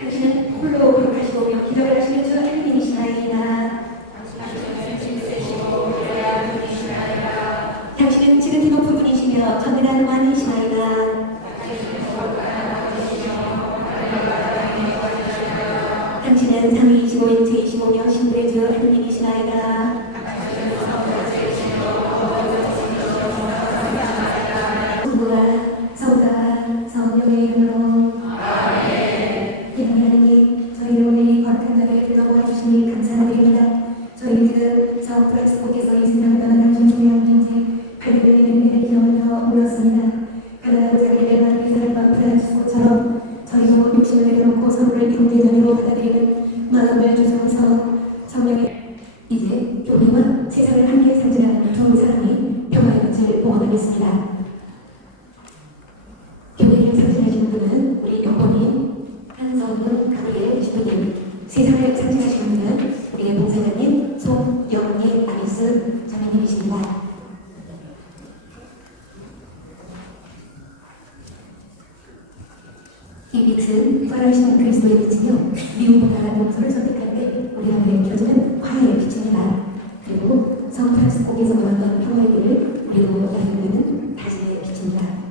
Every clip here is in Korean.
당신은 홀로 거룩하시고 기도를 하시는 주 하느님이시나이다. 당신은 지극히 높은 분이시며 전능한 왕이시나이다. 당신은 상위이시고 인체이시오며 신부의 주 하느님이시나이다. 성부가 성자가 성령의 이름으로 하나님, 저희를 오늘 이 거룩한 자리에 불러모아 주시니 감사드립니다. 저희들은 저 프란치스코께서 이 세상을 떠난 당신 중요한 인생 800년의 은혜를 기억하며 모였습니다. 가난하고 자기를 많은 이사람과 프란치스코처럼 저희도 욕심을 내려놓고 서로를 이웃의 자녀로 받아들이는 마음을 주셔서 성령의 이제 교회와 세상을 함께 상징하는 두 사람이 평화의 빛을 봉헌하겠습니다. 교회를 상징하시는 분은 우리 여권인 한성훈 가브리엘 신부님, 세상을 상징하시는 분은 우리의 봉사자님 송영예 아리스 자매님이십니다. 이 빛은 부활하신 그리스도의 빛이며 미움보다 용서를 선택할 때 우리 안에 켜지는 화해의 빛입니다. 그리고 성 프란시스코께서 걸었던 평화의 길을 우리도 나누는 다짐의 빛입니다.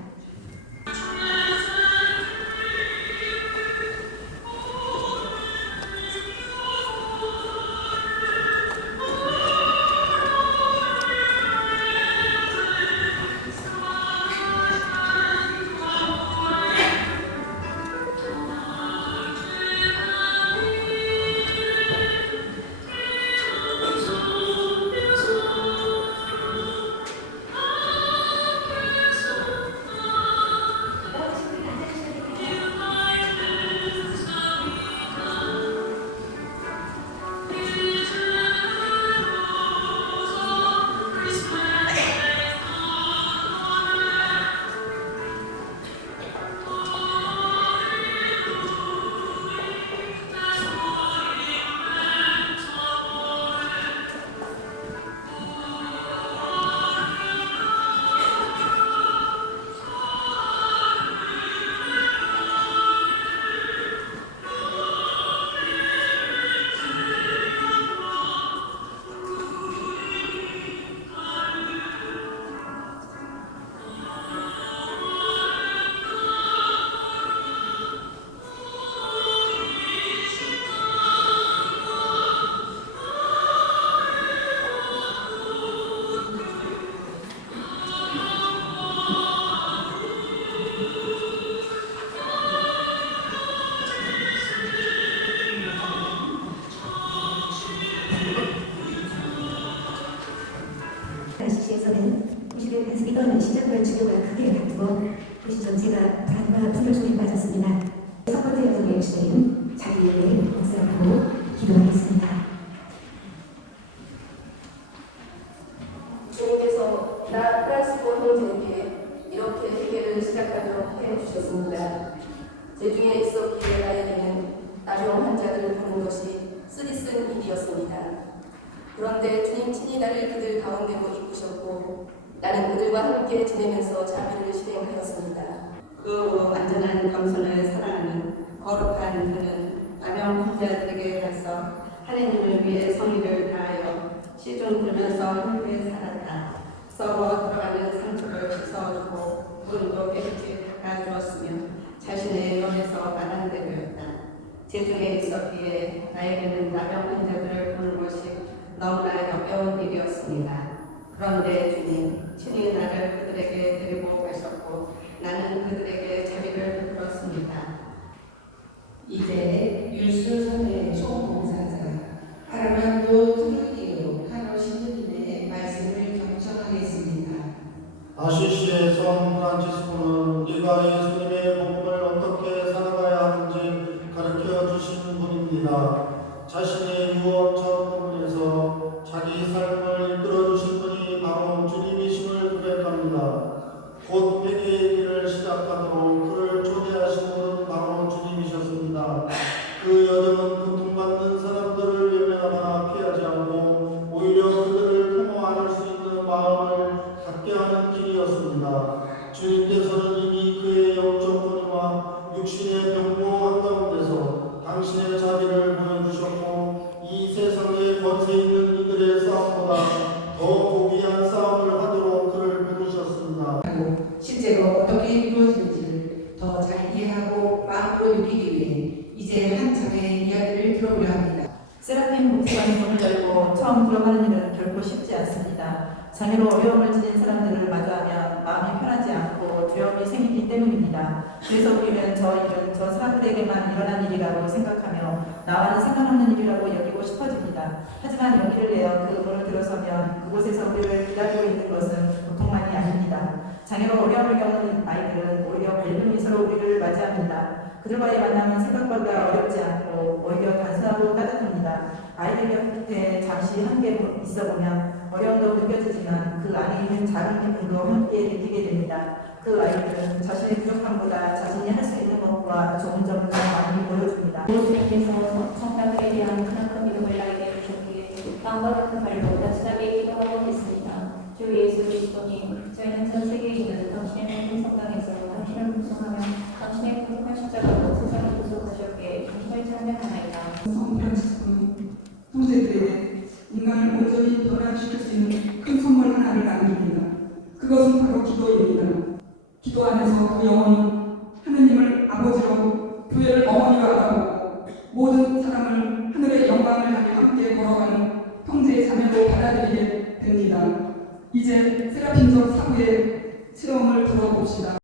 시에서는 90일 반석이 떠는 시작과 주교가 크게 다투고 도시 전체가 불안과 분열 속에 빠졌습니다. 첫 번째 여정의 주제인 자기의 목사하고 기도하겠습니다. 주님께서 나 프란시스코 형제에게 이렇게 회개를 시작하도록 해주셨습니다. 제 중에 있었기에 나에게는 나병 환자들을 보는 것이 쓰디쓴 일이었습니다. 그런데 주님 친히 나를 그들 가운데로 이끄셨고 나는 그들과 함께 지내면서 자비를 실행하였습니다. 그 완전한 겸손을 사랑하는 거룩한 그는 나병 환자들에게 가서 하나님을 위해 성의를 다하여 시중 들면서 함께 살았다. 썩어 들어가는 상처를 씻어주고 문도 깨끗이 닦아주었으며 자신의 영에서 말한 대로였다. 제 중에 있었기에 나에게는 나병 환자들을 보는 것이 너무나 역겨운 일이었습니다. 그런데 주님 친히 나를 그들에게 데리고 가셨고 나는 그들에게 자비를 베풀었습니다. 이제 율수선의 총봉사자 아르만도 트루디오 카노 신부님의 말씀을 경청하겠습니다. 아시시의 성 프란치스코는 네가 예수님의 복음을 어떻게 살아가야 하는지 가르쳐 주신 분입니다. 자신의 유언 첫 부분에서 자기 삶을 이끌어 주신 분이 바로 주님이심을 고백합니다. 곧 회개의 길을 시작하도록 그를 초대하신 분은 바로 주님이셨습니다. 그 여정은 고통받는 사람들을 외면하거나 피하지 않고 오히려 그들을 품어 안을 수 있는 마음을 갖게 하는 길이었습니다. 주님께서는 하고 실제로 어떻게 이루어지는지를 더 잘 이해하고 마음으로 느끼기 위해 이제 한 장의 이야기를 들어보려 합니다. 세라핌 목사가 문을 열고 처음 들어가는 일은 결코 쉽지 않습니다. 장애로 어려움을 지닌 사람들을 마주하면 마음이 편하지 않고 두려움이 생기기 때문입니다. 그래서 우리는 저 일은 저 사람들에게만 일어난 일이라고 생각하며 나와는 상관없는 일이라고 여기고 싶어집니다. 하지만 용기를 내어 그 문을 들어서면 그곳에서 우리를 기다리고 있는 것은 보통만이 아닙니다. 장애로 어려움을 겪는 아이들은 오히려 밝은 미소로 우리를 맞이합니다. 그들과의 만남은 생각보다 어렵지 않고 오히려 단순하고 따뜻합니다. 아이들 곁에 잠시 함께 있어보면 어려움도 느껴지지만 그 안에 있는 작은 기쁨도 함께 느끼게 됩니다. 그 아이들은 자신의 부족함보다 자신이 할 수 있는 것과 좋은 점을 더 많이 보여줍니다. 예수님께서 성도들에 대한 그만큼 믿음을 나에게 주셨기에 마음과 같은 말로 단순하게 기도하고 있습니다. 주 예수 그리스도님, 저희는 전 세계에 있는 당신의 모든 성당에서 당신을 풍성하며 당신의 부족한 십자가로 세상을 구속하셨기에 당신을 찬양하나이다. 성프란치스코는 형제들에게 인간을 온전히 변화시킬 수 있는 큰 선물 하나를 남깁니다. 그것은 바로 기도입니다. 기도 안에서 그 영혼은 하느님을 아버지로 교회를 어머니로 알아보고 모든 사람을 하늘의 영광을 향해 함께 걸어가는 형제의 자매로 받아들이게 됩니다. 이제 세라핌적 사부의 체험을 들어봅시다.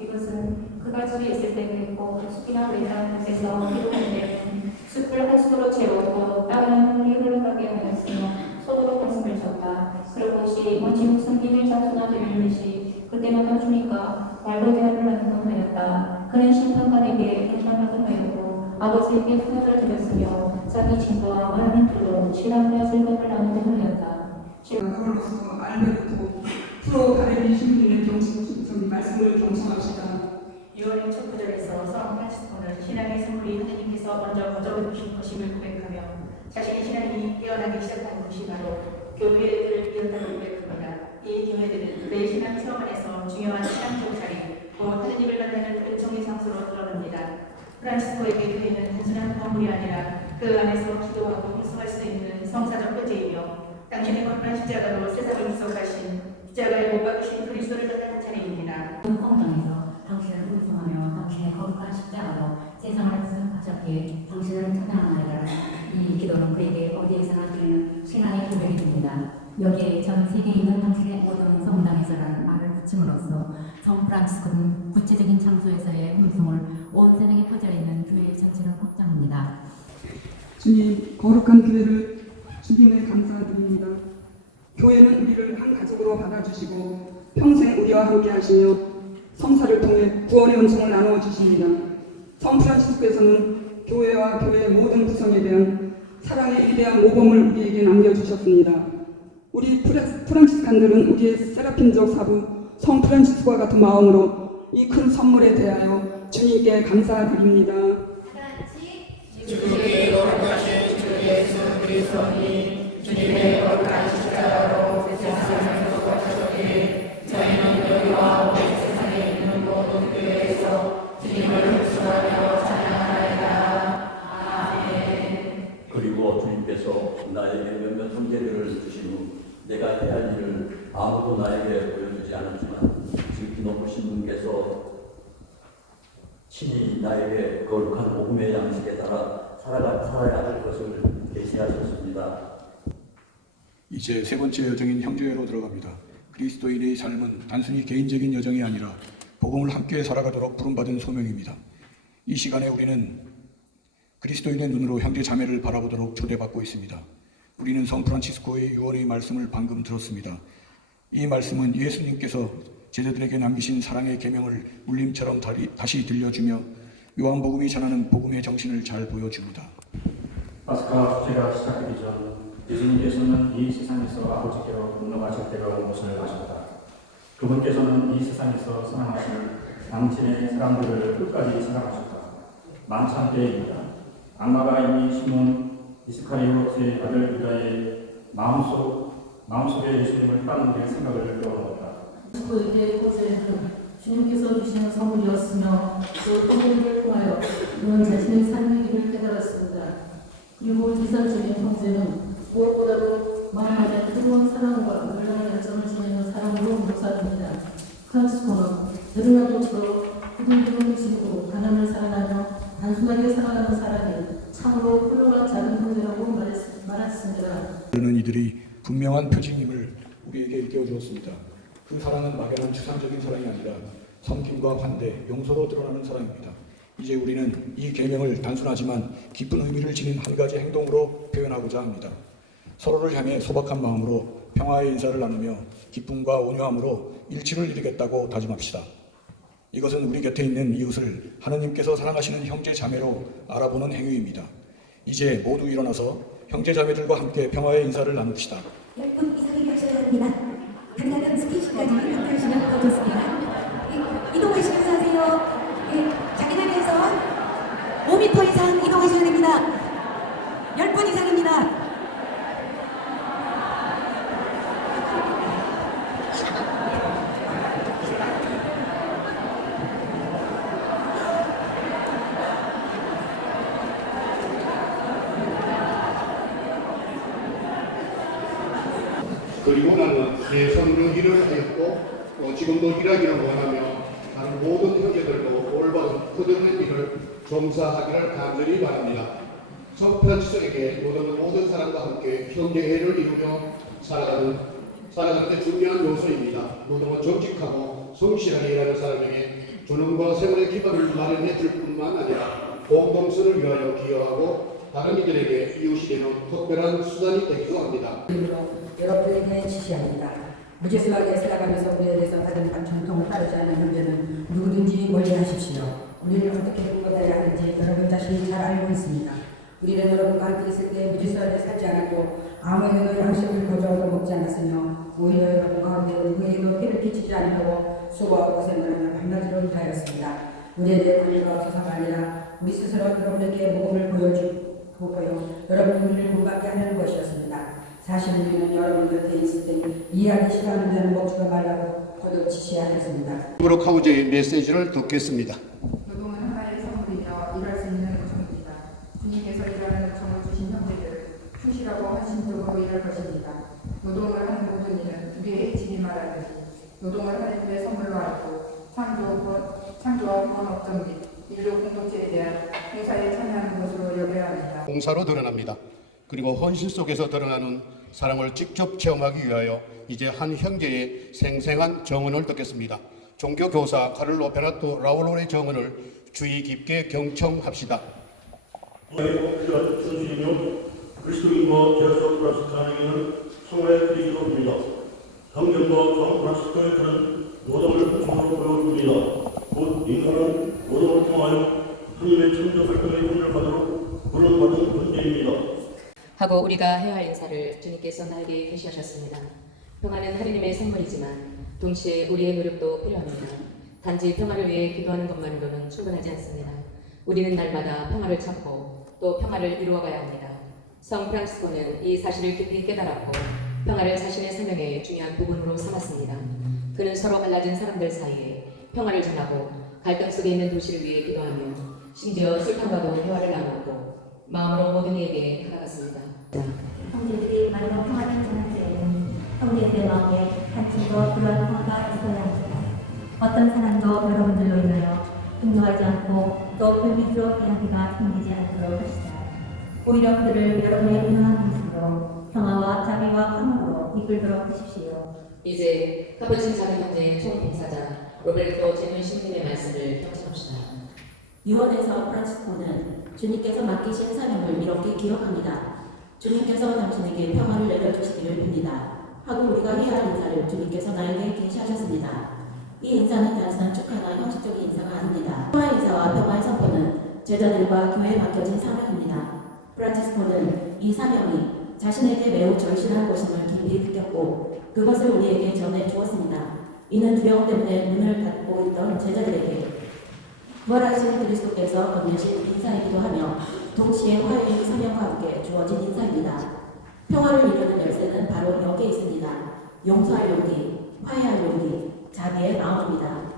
이것은 그가 집에 있을 때 그랬고 숲이나 외딴 곳에서 기도할 때는 숲을 하수로 채우고 땅은 물이 흘러가게 하였으며 손으로 말씀을 줬다. 그러고시 먼지 성김을 자수나 들듯이 그때마다 주니까 말로 대화를 나누곤 하였다. 그는 심판관에게 인정하곤 하였고 아버지에게 훈련을 드렸으며 자기 친구와 많은 둘로 신앙과 즐거움을 나누곤 하였다. 그걸로서 알베르토 프로 가레비 신부님의 경신 말씀을 경청합시다. 6월의 첫 구절에서 성 프란치스코는 신앙의 선물이 하느님께서 먼저 거저주신 것임을 고백하며 자신의 신앙이 깨어나기 시작한 것이 바로 교회들을 이었다고 고백합니다. 이 교회들은 내 신앙 체험 안에서 중요한 신앙적 자리, 곧 하느님을 만나는 은총의 장소로 드러납니다. 프란치스코에게 교회는 단순한 건물이 아니라 그 안에서 기도하고 활성할 수 있는 성사적 표제이며 당신의 거룩한 십자가로 세상을 구속하신 십자가에 못 박으신 그리스도를 만나는 자리입니다. 성당에서 당신을 웅성하며 당신의 거룩한 십자가로 세상을 구속하셨기에 당신을 찬양하나이다. 이 기도는 그에게 어디에서나 들리는 신앙의 고백이 됩니다. 여기에 전 세계에 있는 당신의 모든 성당에서라는 말을 붙임으로써 성 프란치스코는 구체적인 장소에서의 음성을 온 세상에 퍼져 있는 교회 전체를 확장합니다. 주님, 거룩한 교회를 주님에 감사드립니다. 교회는 우리를 한 가족으로 받아주시고 평생 우리와 함께 하시며 성사를 통해 구원의 은총을 나누어 주십니다. 성 프란치스코에서는 교회와 교회의 모든 구성에 대한 사랑의 위대한 모범을 우리에게 남겨주셨습니다. 우리 프란치스칸들은 우리의 세라핌적 사부 성 프란치스코와 같은 마음으로 이 큰 선물에 대하여 주님께 감사드립니다. 주께 거룩하신 주 예수 그리스도님 주님의 거룩한 십자가로 세상을 구속하셨기에 저희는 여기와 온 세상에 있는 모든 교회에서 주님을 묵상하며 찬양하나이다. 아멘. 그리고 주님께서 나에게 몇몇 형제들을 주신 후 내가 해야 할 일을 아무도 나에게 보여주지 않았지만 지극히 높으신 분께서 친히 나에게 거룩한 복음의 양식에 따라 살아야 할 것을 계시하셨습니다. 이제 세 번째 여정인 형제회로 들어갑니다. 그리스도인의 삶은 단순히 개인적인 여정이 아니라 복음을 함께 살아가도록 부름받은 소명입니다. 이 시간에 우리는 그리스도인의 눈으로 형제 자매를 바라보도록 초대받고 있습니다. 우리는 성 프란치스코의 유언의 말씀을 방금 들었습니다. 이 말씀은 예수님께서 제자들에게 남기신 사랑의 계명을 울림처럼 다시 들려주며 요한복음이 전하는 복음의 정신을 잘 보여줍니다. 파스카 축제가 시작되기 전 예수님께서는 이 세상에서 아버지께로 건너가실 때가 온 것을 아셨다. 그분께서는 이 세상에서 사랑하신 당신의 사람들을 끝까지 사랑하셨다. 만찬 때입니다. 악마가 이미 심은 이스카리오트의 아들 유다의 마음속에 예수님을 따르는 생각을 떠올렸다. 그의 곳에는 주님께서 주시는 선물이었으며 또 선물을 통하여 그는 자신의 삶의 길을 깨달았습니다. 그리고 이상적인 형제는 무엇보다도 만만한 뜨거운 사랑과 놀라운 열정을 지니는 사랑으로 묘사됩니다. 프란치스코는 느른한 도치로 부둥부둥 지고 가난을 살아나며 단순하게 살아가는 사람이 참으로 훌륭한 작은 형제라고 말했습니다. 그는 이들이 분명한 표징임을 우리에게 일깨워 주었습니다. 그 사랑은 막연한 추상적인 사랑이 아니라 섬김과 환대, 용서로 드러나는 사랑입니다. 이제 우리는 이 계명을 단순하지만 깊은 의미를 지닌 한 가지 행동으로 표현하고자 합니다. 서로를 향해 소박한 마음으로 평화의 인사를 나누며 기쁨과 온유함으로 일치를 이루겠다고 다짐합시다. 이것은 우리 곁에 있는 이웃을 하느님께서 사랑하시는 형제 자매로 알아보는 행위입니다. 이제 모두 일어나서 형제 자매들과 함께 평화의 인사를 나눕시다. 10분 이상이 하셔야 합니다. 가능하면 스킨십까지 함께하시면 더 좋습니다. 이동하시면서 하세요. 자기 자리에서 5m 이상 이동하셔야 됩니다. 10분 이상입니다. 그리고 나는 내 손으로 일을 하였고 지금도 일하기를 원하며 다른 모든 형제들도 올바른 거듭난 일을 종사하기를 간절히 바랍니다. 성 프란치스에게 노동은 모든 사람과 함께 형제회를 이루며 살아가는 데 중요한 요소입니다. 노동은 정직하고 성실하게 일하는 사람에게 존엄과 생활의 기반을 마련해 줄 뿐만 아니라 공동선을 위하여 기여하고 다른 이들에게 이웃이 되는 특별한 수단이 되기도 합니다. 여러분에게 지시합니다. 무질서하게 살아가면서 우리에 대해서 다른 전통을 따르지 않는 문제는 누구든지 멀리하십시오. 우리를 어떻게 분별해야 하는지 여러분 자신이 잘 알고 있습니다. 우리는 여러분과 함께 있을 때 무질서하게 살지 않았고 아무에게도 양식을 거저도 먹지 않았으며 오히려 여러분 가운데 누구에게도 피를 끼치지 않으려고 수고하고 고생을 밤낮으로 다하였습니다. 우리에 대해 관계가 없어서가 아니라 우리 스스로 여러분에게 모범을 보여주고요. 여러분 우리를 본받게 하는 것이었습니다. 사실 우리는 여러분 곁에 있을 때 이해하기 싫어하는 데는 먹지가 말라고 거듭 지시하였습니다. 브로카우제의 메시지를 듣겠습니다. 노동은 하나의 선물이며 일할 수 있는 요청입니다. 주님께서 일하는 요청을 주신 형제들 충실하고 헌신적으로 일할 것입니다. 노동을 하는 모든 일은 우리의 해치기 말하듯이 노동을 하나님의 선물로 알고 창조와 본업적 및 인류 공동체에 대한 봉사에 참여하는 것으로 여겨야 합니다. 봉사로 드러납니다. 그리고 헌신 속에서 드러나는 사랑을 직접 체험하기 위하여 이제 한 형제의 생생한 정언을 듣겠습니다. 종교교사 카를로 베나토 라울로의 정언을 주의 깊게 경청합시다. 순수이며 그리스도인과 제자서 프란시스카에게는 성화의 그리스도입니다. 성경과 성 프란시스카의 그는 노동을 우선으로 보여줍니다. 곧 인간은 노동을 통하여 하나님의 창조 활동의 힘을 받도록 구원받은 존재입니다. 하고 우리가 해야 할 인사를 주님께서 나에게 계시하셨습니다. 평화는 하느님의 선물이지만 동시에 우리의 노력도 필요합니다. 단지 평화를 위해 기도하는 것만으로는 충분하지 않습니다. 우리는 날마다 평화를 찾고 또 평화를 이루어가야 합니다. 성 프란치스코는 이 사실을 깊이 깨달았고 평화를 자신의 생명의 중요한 부분으로 삼았습니다. 그는 서로 갈라진 사람들 사이에 평화를 전하고 갈등 속에 있는 도시를 위해 기도하며 심지어 술탄과도 대화를 나누고 마음으로 모든 이에게 다가갔습니다. 형제들이 마지막 평화를 전할 때에는 형제들의 마음에 한층더 그러한 평화가 있어야 합니다. 어떤 사람도 여러분들로 인하여 분노하지 않고 또 불미스러운 이야기가 생기지 않도록 하시다. 오히려 그들을 여러분의 분명한 모습으로 평화와 자비와 화목으로 이끌도록 하십시오. 이제 카푸친 작은 형제의 총봉사자 로베르토 제눈 신님의 말씀을 경청합시다. 유언에서 프란치스코는 주님께서 맡기신 사명을 이렇게 기억합니다. 주님께서 당신에게 평화를 내려주시기를 빕니다. 하고 우리가 해야 할 인사를 주님께서 나에게 계시하셨습니다. 이 인사는 단순한 축하나 형식적인 인사가 아닙니다. 평화의 인사와 평화의 선포는 제자들과 교회에 맡겨진 사명입니다. 프란치스코는 이 사명이 자신에게 매우 절실한 것임을 깊이 느꼈고 그것을 우리에게 전해 주었습니다. 이는 두려움 때문에 눈을 닫고 있던 제자들에게 부활하신 그리스도께서 건네신 인사이기도 하며 동시에 화해의 사명과 함께 주어진 인사입니다. 평화를 이루는 열쇠는 바로 여기에 있습니다. 용서할 용기, 화해할 용기, 자비의 마음입니다.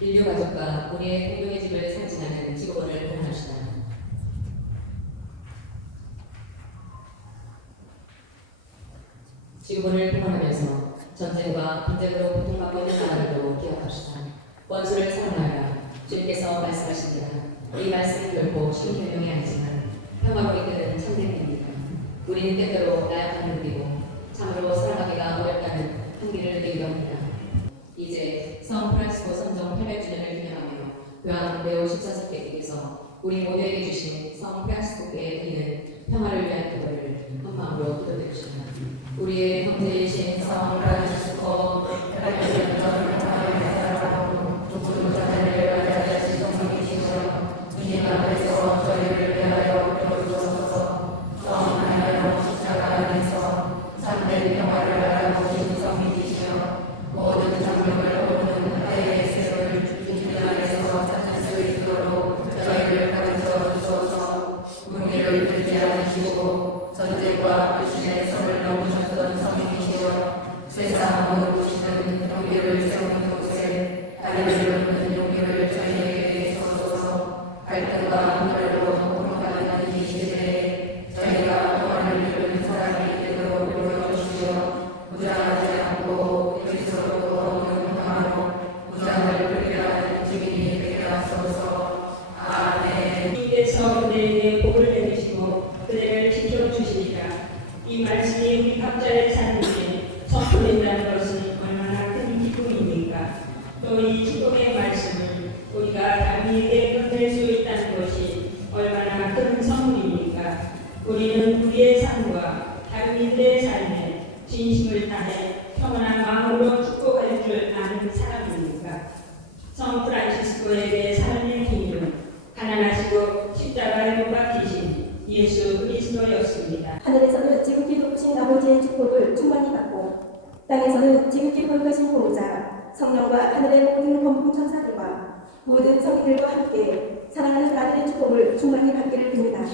인류 가족과 우리의 공동의 집을 상징하는 지구본을 봉헌합시다. 지구본을 봉헌하면서 전쟁과 분쟁으로 고통받고 있는 나라들도 것도 기억합시다. 원수를 사랑하라. 주님께서 말씀하십니다. 이 말씀은 결코 쉬운 결명이 아니지만 평화로 이끄는 참된 길입니다. 우리는 때때로 나약함을 느끼고 참으로 사랑하기가 어렵다는 한계를 느끼기도 합니다. 이제 성 프란시스코 성정 800주년을 기념하며 교황 레오 14세께서 우리 모두에게 주신 성 프란시스코께 드리는 평화를 위한 기도를 한 마음으로 기도드립시다. 우리의 형제이신 성 프란시스코 주님 앞에서 저희를 위하여 기도주옵소서. 성 하나님 십자가 안에서 참된 평화를 알아보신 성민이시여 모든 장벽을 걷는 하나님의 세월을 주님 안에서 찾을 수 있도록 저희를 가르쳐 주소서. 문의를 들지 않으시고 전쟁과 불신의 성을 넘으셨던 성민이시여 세상 모든 곳이든 용기를 세우는 곳에 다리를 놓는 용기를 저희에게 주소서. 갈등과 분열로 공격하는 이 시대에 저희가 평화를 이루는 사람이 되도록 도와주시며 무장하지 않고 그리스도로 얻는 평화로 무장을 불리하는 주민이 되게 하소서. 아멘. 주님께서 그들에게 복을 내리시고 그들을 지켜주시리라. 이 말씀이 우리 각자의 삶에게 선포된다는 것은 얼마나 큰 기쁨입니까? 또 이 축복의 말씀을 우리가 남에게 건넬 수 있다는 것이 얼마나 큰 선물입니까? 우리는 우리의 삶과 다른 이들의 삶에 진심을 다해 평온한 마음으로 축복할 줄 아는 사람입니까? 성 프란시스코에게 삶의 기준은 가난하시고 십자가에 못 박히신 예수 그리스도였습니다. 하늘에서는 지극히 높으신 아버지의 축복을 충만히 받고 땅에서는 지극히 거룩하신 보호자 성령과 하늘의 모든 범국 천사들과 모든 성인들과 함께 사랑하는 아들의 축복을 충만히 받기를 빕니다.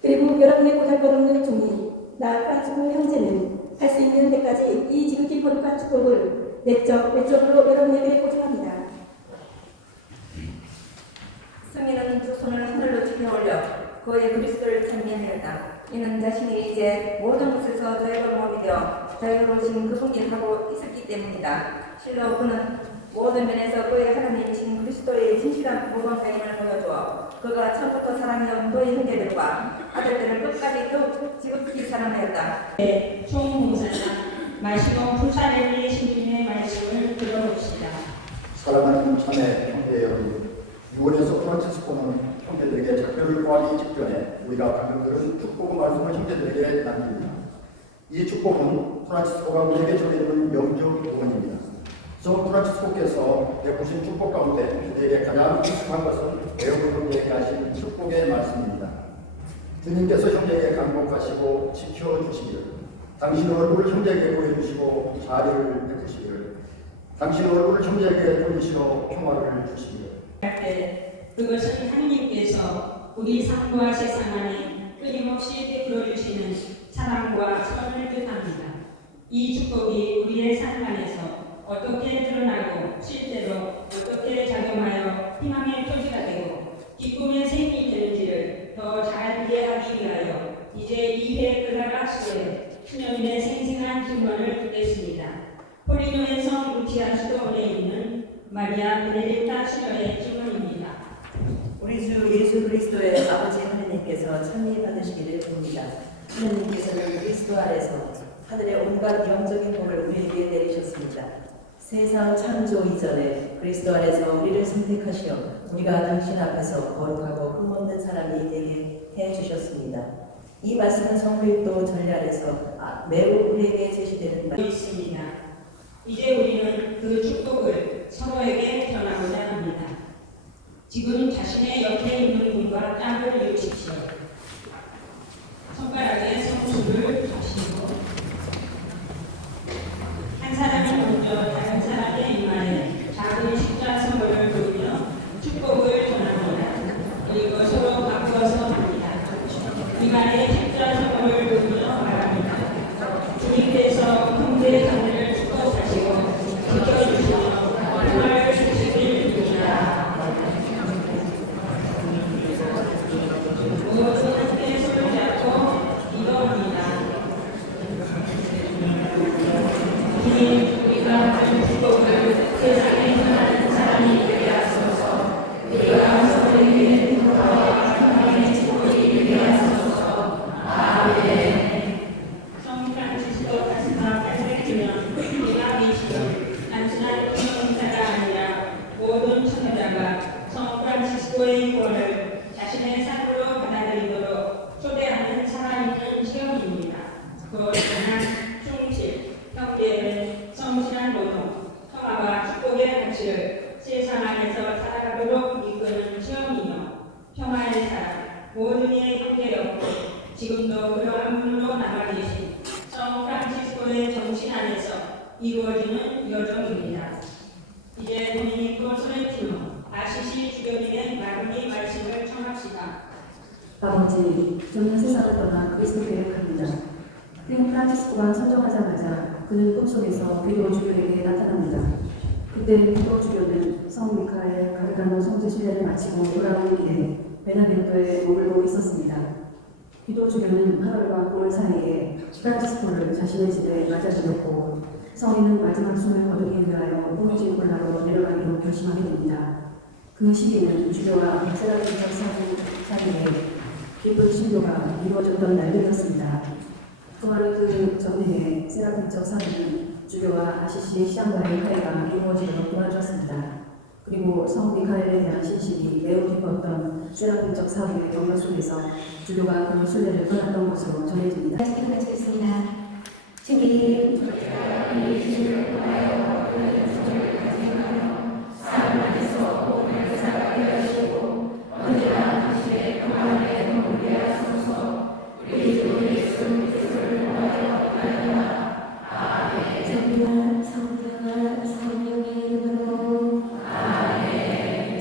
그리고 여러분의 보잘것없는 종이 나 프란시스코 형제는 할 수 있는 데까지 이 지극히 거룩한 축복을 내적으로 여러분에게 보증합니다. 승리는 두 손을 하늘로 치켜 올려 그의 그리스도를 찬미하였다. 이는 자신이 이제 모든 것에서 저의 걸음이 되어 저희로 오신 그분께 하고 있었기 때문이다. 실로 그는 모든 면에서 그의 하나님이신 그리스도의 진실한 모범가임을 보여주어 그가 처음부터 사랑해온 그의 형제들과 아들들을 끝까지 더욱 지극히 사랑하였다. 총무사장 마시몬 풀사렐리 신님의 말씀을 들어봅시다. 사랑하는 자매 형제 여러분, 6월에서 프란시스코는 형제들에게 작별을 구하기 직전에 우리가 방금 들은 축복 말씀을 형제들에게 남깁니다. 이 축복은 프란시스코가 우리에게 전해주는 영적 구원입니다. 성 프란시스코께서 베푸신 축복 가운데 우리에게 가장 익숙한 것은 에어컨을 얘기하신 축복의 말씀입니다. 주님께서 형제에게 강복하시고 지켜주시기를, 당신 얼굴을 형제에게 보여주시고 자리를 베푸시기를, 당신 얼굴을 형제에게 돌리시어 평화를 주시기를. 그것은 하느님께서 우리 삶과 세상 안에 끊임없이 베풀어 주시는 사랑과 선을 뜻합니다. 이 축복이 우리의 삶 안에서 어떻게 드러나고 실제로 어떻게 작용하여 희망의 표지가 되고 기쁨의 샘이 되는지를 더 잘 이해하기 위하여 이제 2회 글라라 수에 신현인의 생생한 증언을 듣겠습니다. 폴리노의 성 루치아 수도원에 있는 마리아 베네딕타 수녀의 증언입니다. 우리 주 예수 그리스도의 아버지 하느님께서 찬미 받으시기를 봅니다. 하느님께서는 그리스도 안에서 하늘의 온갖 영적인 복을 우리에게 내리셨습니다. 세상 창조 이전에 그리스도 안에서 우리를 선택하시어 우리가 당신 앞에서 거룩하고 흠없는 사람이 되게 해주셨습니다. 이 말씀은 성필도 전략에서 매우 우리에게 제시되는 있습니다. 이제 우리는 그 축복을 서로에게 전하고자 합니다. 지금 자신의 옆에 있는 분과 짝을 이루십시오. 손가락에 성수를 하시고 한 사람이 먼저 다른 사람의 이마에 작은 십자선물을 두며 축복을 전합니다. 그리고 서로 바꿔서 합니다. 이마에 십자선물을 두며 말합니다. 주님께서 형제 자매를 축복하시고 지켜주시며 평화를 주시길 빕니다. 아버지, 저는 세상을 떠나 그리스도를 계획합니다. 프란치스코가 선정하자마자 그는 꿈속에서 비도 주교에게 나타납니다. 그때 비도 주교는 성 미카엘 가르가노 성지 순례를 마치고 돌아오는 길에 베나벤토에 머물고 있었습니다. 비도 주교는 8월과 9월 사이에 프란치스코를 자신의 집에 맞아들였고 성인은 마지막 숨을 거두기 위하여 홍진 굴라로 내려가기로 결심하게 됩니다. 그 시기는 주교와 세라핀적 사부 사이에 깊은 신도가 이루어졌던 날들이었습니다. 또한 그 전해에 세라핀적 사부는 주교와 아시시 시장과의 화해가 이루어지도록 도와주었습니다. 그리고 성 미카엘에 대한 신식이 매우 깊었던 세라핀적 사부의 격려 속에서 주교가 그 순례를 떠났던 것으로 전해집니다. 마치겠습니다. 주님